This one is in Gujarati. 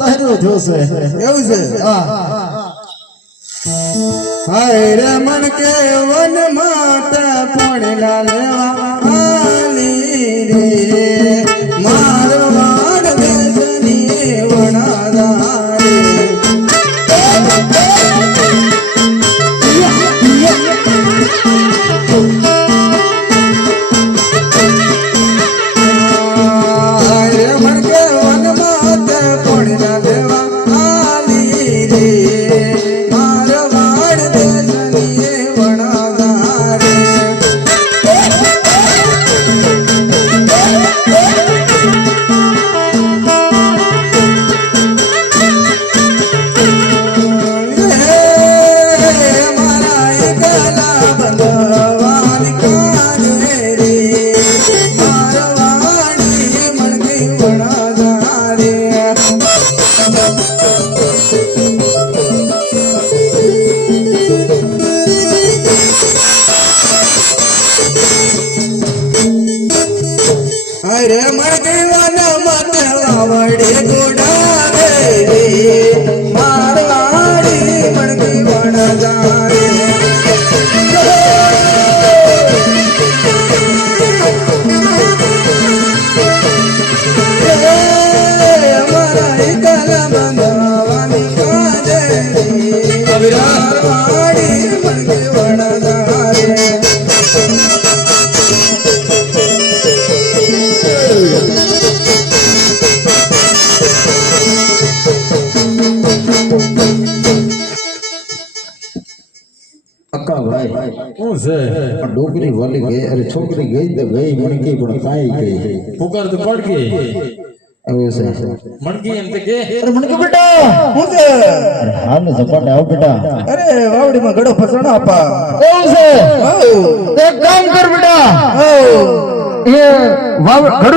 તાર્યો જોશે એવું છે હા હાય રે મન કે વન માતા પોણલા લેવા આલી રે મારો વાડ દેશની વણાદારે અરે મરદેવાના મત વાવડે ગોડાવે રે મારવાડી મણકી વણગારે અમારા એકલા બંધવાની કાજે રે મારવાડી મણકી વણગારે અક્કા ભાઈ શું છે ડોકરી વાલી ગઈ અરે છોકરી ગઈ તો ગઈ મણકી પણ કાઈ ગઈ પુકાર તો પડકી એવું છે મણકી એમ તે કે અરે મણકી બેટા હું છે અરે હાલ ને ઝપાટે આવ બેટા અરે વાવડીમાં ઘડો ફસણો આપા એવું છે હઉ એક કામ કર બેટા હઉ એ વાવ ઘડું